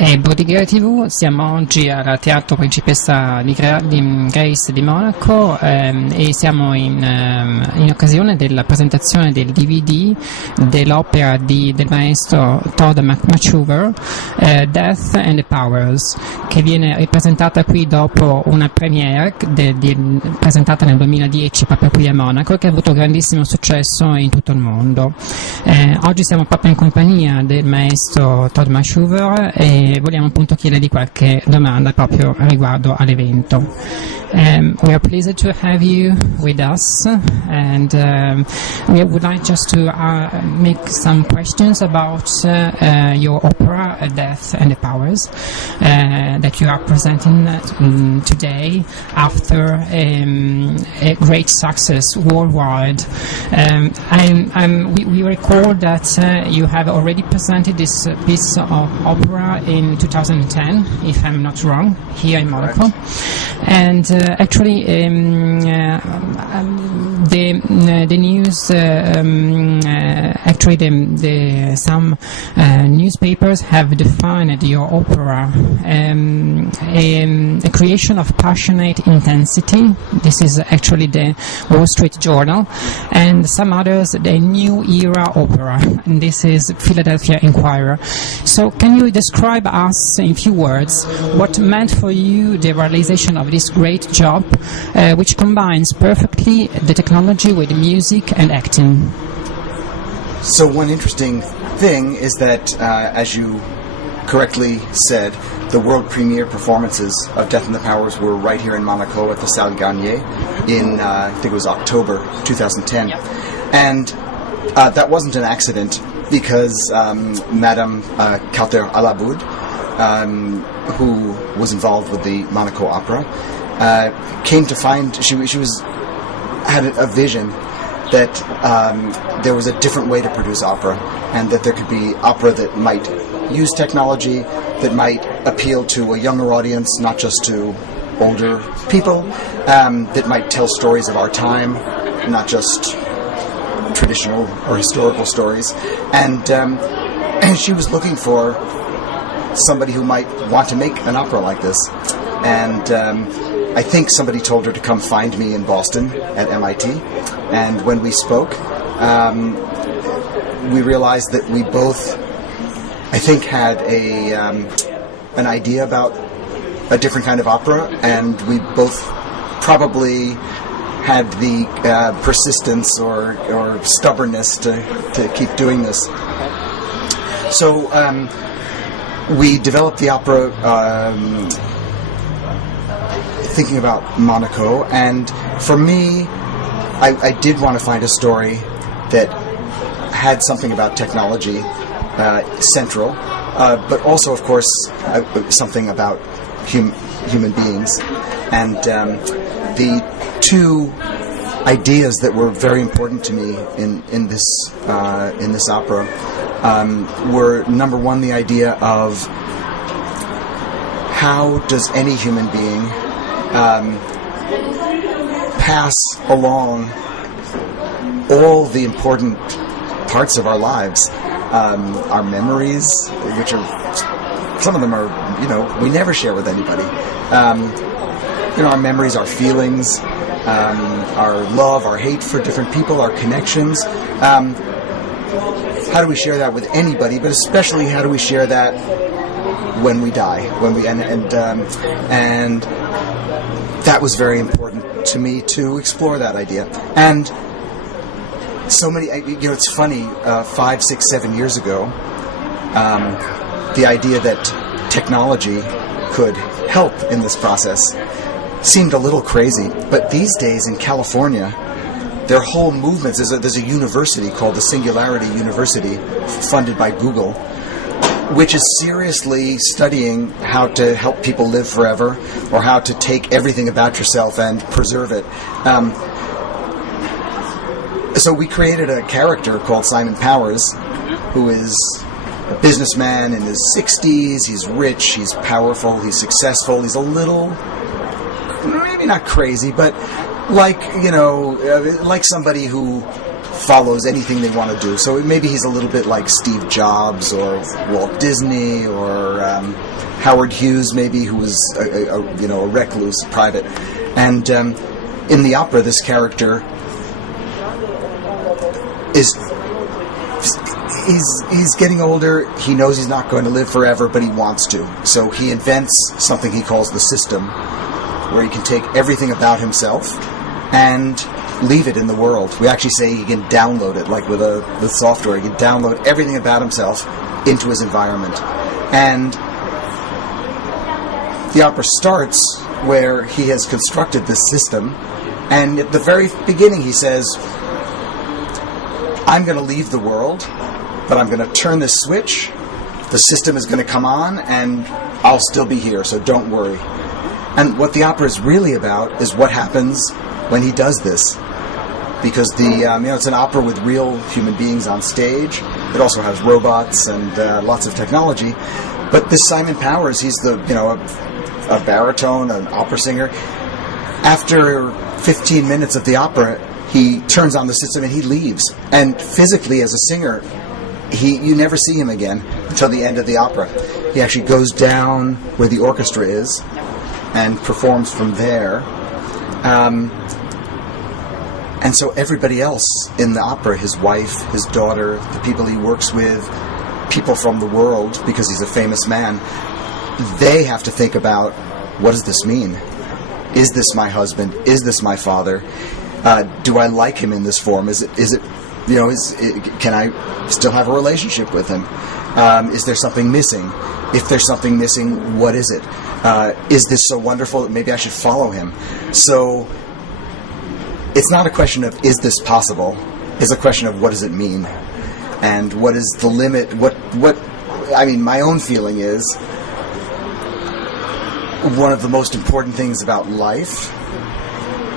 Bordighera TV, siamo oggi al Teatro Principessa di Grace di Monaco e siamo in occasione della presentazione del DVD dell'opera del maestro Tod Machover, Death and the Powers, che viene ripresentata qui dopo una premiere presentata nel 2010 proprio qui a Monaco, che ha avuto grandissimo successo in tutto il mondo. Oggi siamo proprio in compagnia del maestro Tod Machover e vogliamo appunto chiedergli qualche domanda proprio riguardo all'evento. We are pleased to have you with us, and we would like just to make some questions about your opera, Death and the Powers, that you are presenting today after a great success worldwide. We recall that you have already presented this piece of opera in 2010, if I'm not wrong, here in Monaco. And actually, the news, actually, some newspapers have defined your opera a creation of passionate intensity. This is actually the Wall Street Journal, and some others the New Era opera, and this is Philadelphia Inquirer. So, can you describe us in few words what meant for you the realization of this great job, which combines perfectly the technology with music and acting? So one interesting thing is that, as you correctly said, the world premiere performances of Death and the Powers were right here in Monaco at the Salle Garnier in, I think it was October 2010. Yep. And that wasn't an accident, because Madame Kauter Alaboud, who was involved with the Monaco Opera, came to find she had a vision that there was a different way to produce opera, and that there could be opera that might use technology, that might appeal to a younger audience, not just to older people, that might tell stories of our time, not just traditional or historical stories. And she was looking for somebody who might want to make an opera like this. And I think somebody told her to come find me in Boston at MIT. And when we spoke, we realized that we both, I think, had an idea about a different kind of opera, and we both probably had the persistence or stubbornness to keep doing this. So we developed the opera thinking about Monaco, and for me, I did want to find a story that had something about technology central, but also, of course, something about human beings. And the two ideas that were very important to me in this opera were, number one, the idea of how does any human being pass along all the important parts of our lives, our memories, which are, some of them are, we never share with anybody. Our memories, our feelings, our love, our hate for different people, our connections. How do we share that with anybody? But especially, how do we share that when we die? And that was very important to me to explore that idea. And so many, it's funny. 5, 6, 7 years ago, the idea that technology could help in this process seemed a little crazy, but these days in California, there are whole movements. There's a university called the Singularity University, funded by Google, which is seriously studying how to help people live forever, or how to take everything about yourself and preserve it. So we created a character called Simon Powers, who is a businessman in his 60s. He's rich, he's powerful, he's successful, he's a little, maybe not crazy, but like somebody who follows anything they want to do. So maybe he's a little bit like Steve Jobs or Walt Disney or Howard Hughes, maybe, who was a recluse, private. And in the opera, this character is he's getting older. He knows he's not going to live forever, but he wants to. So he invents something he calls the system, where he can take everything about himself and leave it in the world. We actually say he can download it, like with software. He can download everything about himself into his environment. And the opera starts where he has constructed this system, and at the very beginning he says, I'm going to leave the world, but I'm going to turn this switch, the system is going to come on, and I'll still be here, so don't worry. And what the opera is really about is what happens when he does this. Because it's an opera with real human beings on stage. It also has robots and lots of technology. But this Simon Powers, he's a baritone, an opera singer. After 15 minutes of the opera, he turns on the system and he leaves. And physically, as a singer, you never see him again until the end of the opera. He actually goes down where the orchestra is and performs from there. And so everybody else in the opera, his wife, his daughter, the people he works with, people from the world, because he's a famous man, they have to think about, what does this mean? Is this my husband? Is this my father? Do I like him in this form? Can I still have a relationship with him? Is there something missing? If there's something missing, what is it? Is this so wonderful that maybe I should follow him? So it's not a question of, is this possible? It's a question of, what does it mean? And what is the limit? My own feeling is, one of the most important things about life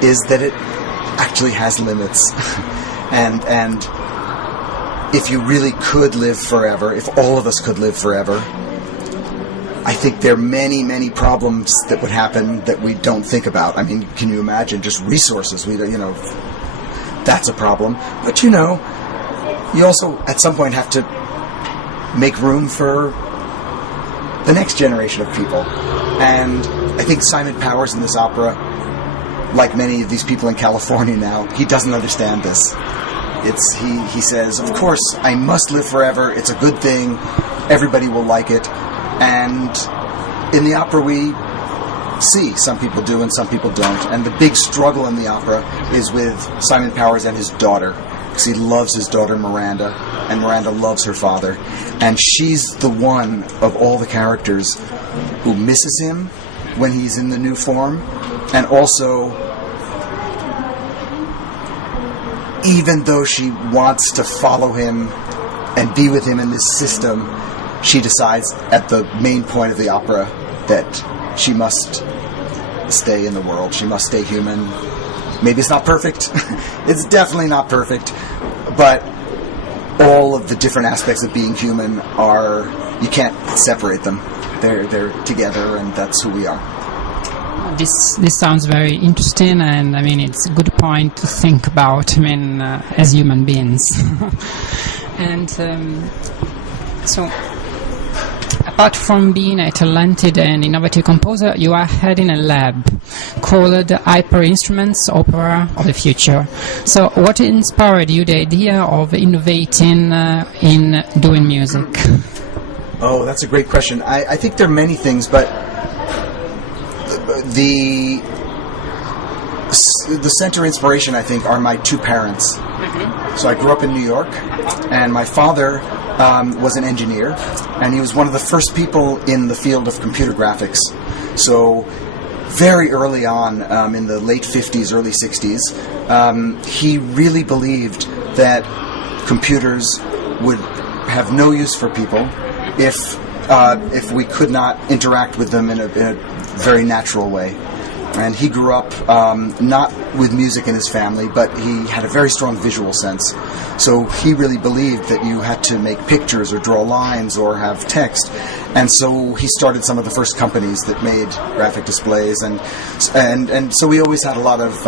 is that it actually has limits. and if you really could live forever, if all of us could live forever, I think there are many, many problems that would happen that we don't think about. I mean, can you imagine just resources? That's a problem. But you also at some point have to make room for the next generation of people. And I think Simon Powers in this opera, like many of these people in California now, he doesn't understand this. He says, of course, I must live forever. It's a good thing. Everybody will like it. And in the opera we see some people do and some people don't. And the big struggle in the opera is with Simon Powers and his daughter, because he loves his daughter Miranda, and Miranda loves her father. And she's the one of all the characters who misses him when he's in the new form. And also, even though she wants to follow him and be with him in this system, she decides at the main point of the opera that she must stay in the world. She must stay human. Maybe it's not perfect. It's definitely not perfect. But all of the different aspects of being human you can't separate them. They're together, and that's who we are. This sounds very interesting, and it's a good point to think about. As human beings, and so. Apart from being a talented and innovative composer, you are heading a lab called Hyper Instruments Opera of the Future. So what inspired you the idea of innovating in doing music? Oh, that's a great question. I think there are many things, but the center inspiration, I think, are my two parents. Mm-hmm. So I grew up in New York, and my father was an engineer, and he was one of the first people in the field of computer graphics. So very early on, in the late 50s, early 60s, he really believed that computers would have no use for people if we could not interact with them in a very natural way. And he grew up not with music in his family, but he had a very strong visual sense. So he really believed that you had to make pictures or draw lines or have text. And so he started some of the first companies that made graphic displays. And so we always had a lot of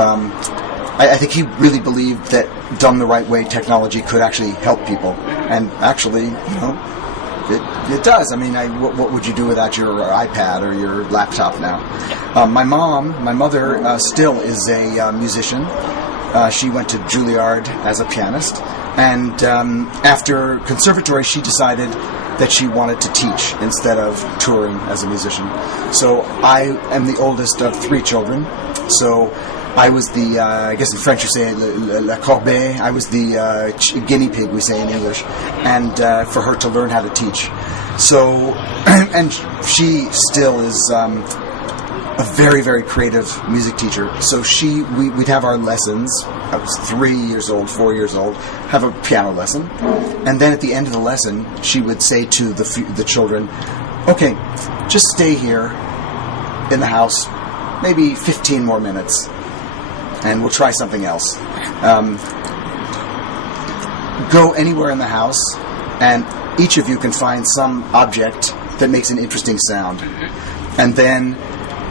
I think he really believed that done the right way, technology could actually help people. And actually, it does. I mean, what would you do without your iPad or your laptop now? My mother still is a musician. She went to Juilliard as a pianist. And after conservatory, she decided that she wanted to teach instead of touring as a musician. So I am the oldest of 3 children. So I was the, I guess in French you say la corbeille. I was the guinea pig, we say in English, and for her to learn how to teach. So, and she still is a very, very creative music teacher. So we'd have our lessons. I was 3 years old, 4 years old, have a piano lesson. And then at the end of the lesson, she would say to the children, okay, just stay here in the house, maybe 15 more minutes, and we'll try something else. Go anywhere in the house, and each of you can find some object that makes an interesting sound, and then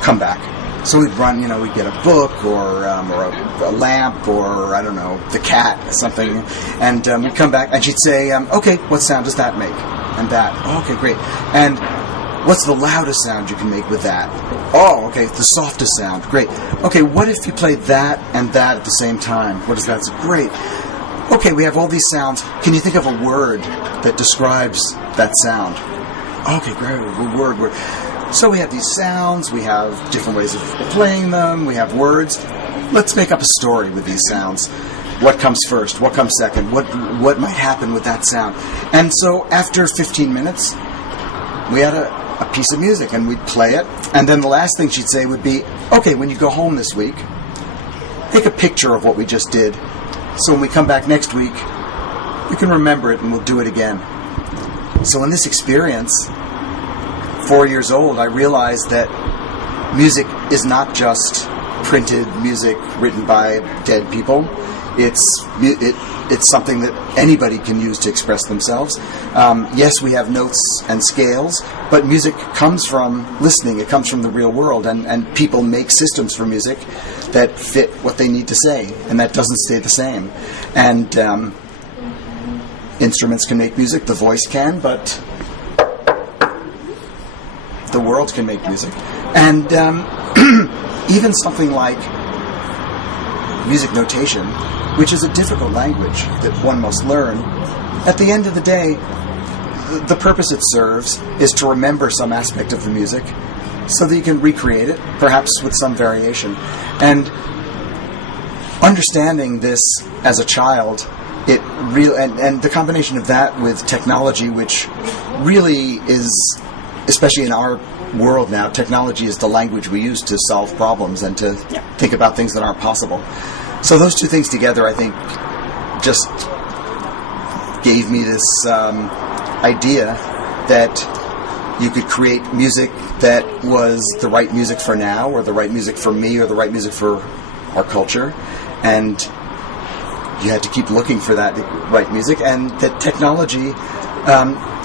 come back. So we'd run, we'd get a book or a lamp or, I don't know, the cat, something, and we'd come back, and she'd say, okay, what sound does that make? And that. Oh, okay, great. And what's the loudest sound you can make with that? Oh, okay, the softest sound. Great. Okay, what if you played that and that at the same time? What is that? It's great. Okay, we have all these sounds. Can you think of a word that describes that sound? Okay, great. Word. So we have these sounds, we have different ways of playing them, we have words. Let's make up a story with these sounds. What comes first? What comes second? What might happen with that sound? And so after 15 minutes, we had a piece of music and we'd play it. And then the last thing she'd say would be, okay, when you go home this week, take a picture of what we just did. So when we come back next week, you can remember it and we'll do it again. So in this experience, 4 years old, I realized that music is not just printed music written by dead people. It's something that anybody can use to express themselves. Yes, we have notes and scales, but music comes from listening. It comes from the real world, and people make systems for music that fit what they need to say, and that doesn't stay the same. And instruments can make music, the voice can, but the world can make music. And even something like music notation, which is a difficult language that one must learn, at the end of the day, the purpose it serves is to remember some aspect of the music so that you can recreate it, perhaps with some variation. And understanding this as a child, and the combination of that with technology, which really is, especially in our world now, technology is the language we use to solve problems and to think about things that aren't possible. So those two things together, I think, just gave me this idea that you could create music that was the right music for now, or the right music for me, or the right music for our culture. And you had to keep looking for that right music. And that technology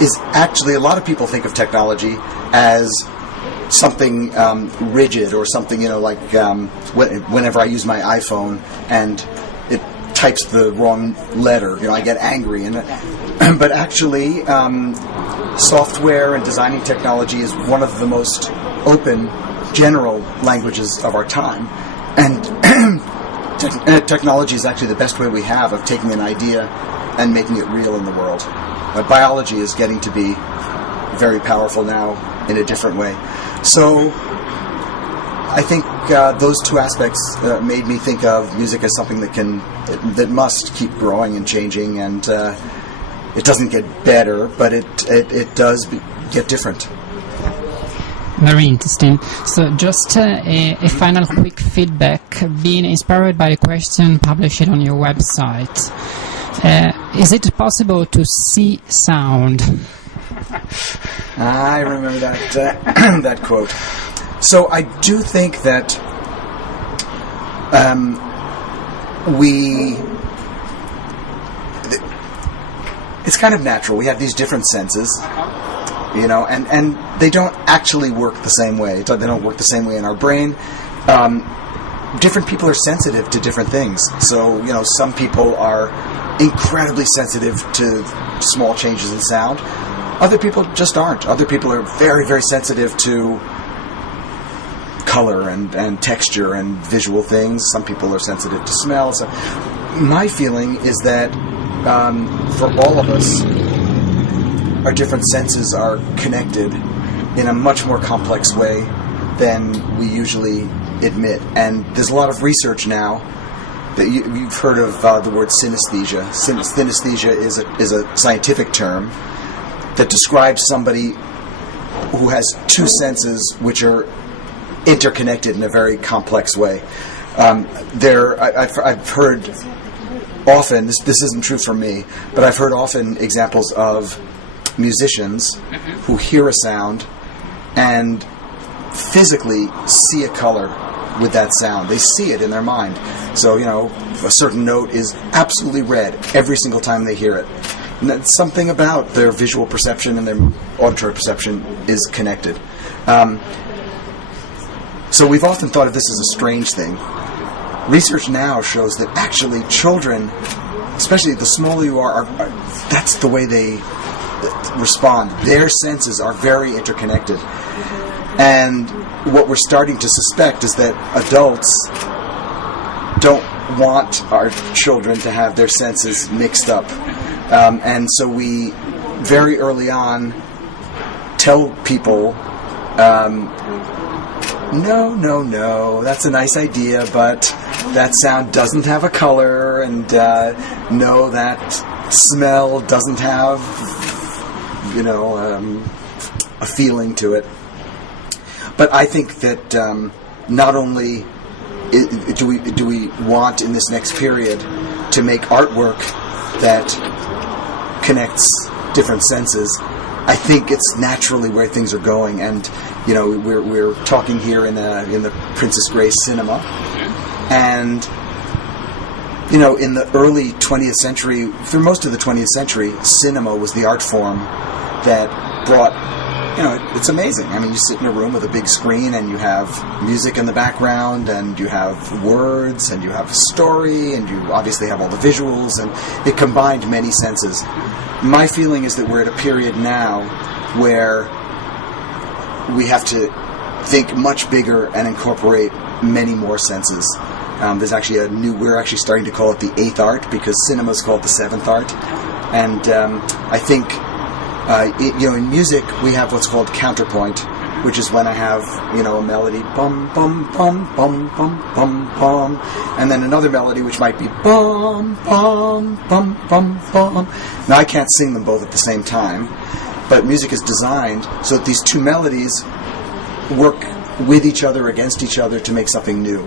is actually, a lot of people think of technology as something rigid, or something, like whenever I use my iPhone and it types the wrong letter, I get angry. But actually, software and designing technology is one of the most open, general languages of our time. And technology is actually the best way we have of taking an idea and making it real in the world. Biology is getting to be very powerful now in a different way. So I think those two aspects made me think of music as something that must keep growing and changing, and it doesn't get better, but it does get different. Very interesting. So just a final quick feedback, being inspired by a question published on your website. Is it possible to see sound? I remember that quote. So I do think that it's kind of natural. We have these different senses, and they don't actually work the same way. They don't work the same way in our brain. different people are sensitive to different things. So, you know, some people are incredibly sensitive to small changes in sound. Other people just aren't. Other people are very, very sensitive to color and texture and visual things. Some people are sensitive to smell. So my feeling is that for all of us, our different senses are connected in a much more complex way than we usually admit. And there's a lot of research now that you've heard of the word synesthesia. Synesthesia is a scientific term that describes somebody who has two senses which are interconnected in a very complex way. I've heard often, this isn't true for me, but I've heard often examples of musicians who hear a sound and physically see a color with that sound. They see it in their mind. So, you know, a certain note is absolutely red every single time they hear it. And that's something about their visual perception and their auditory perception is connected. So we've often thought of this as a strange thing. Research now shows that actually children, especially the smaller you are, that's the way they respond. Their senses are very interconnected. And what we're starting to suspect is that adults don't want our children to have their senses mixed up. And so we, very early on, tell people, no, that's a nice idea, but that sound doesn't have a color, and no, that smell doesn't have, a feeling to it. But I think that not only do we want in this next period to make artwork that connects different senses, I think it's naturally where things are going. And we're talking here in the Princess Grace cinema, and in the early 20th century, through most of the 20th century, cinema was the art form that brought. It's amazing. I mean, you sit in a room with a big screen and you have music in the background and you have words and you have a story and you obviously have all the visuals, and it combined many senses. My feeling is that we're at a period now where we have to think much bigger and incorporate many more senses. There's actually we're actually starting to call it the eighth art, because cinema is called the seventh art. And I think in music, we have what's called counterpoint, which is when I have, a melody, bum, bum, bum, bum, bum, bum, bum, and then another melody which might be bum, bum, bum, bum, bum. Now, I can't sing them both at the same time, but music is designed so that these two melodies work with each other, against each other, to make something new.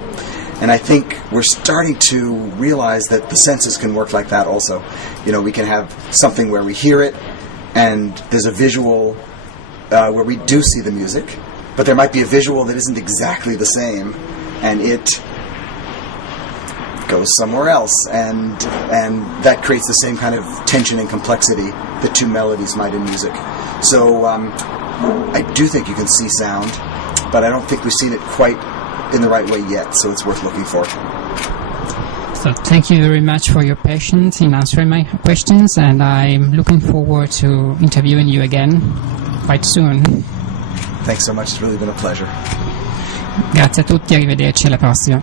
And I think we're starting to realize that the senses can work like that also. We can have something where we hear it, and there's a visual where we do see the music, but there might be a visual that isn't exactly the same, and it goes somewhere else, and that creates the same kind of tension and complexity that two melodies might in music. So I do think you can see sound, but I don't think we've seen it quite in the right way yet, so it's worth looking for. So thank you very much for your patience in answering my questions, and I'm looking forward to interviewing you again quite soon. Thanks so much, it's really been a pleasure. Grazie a tutti, arrivederci, alla prossima.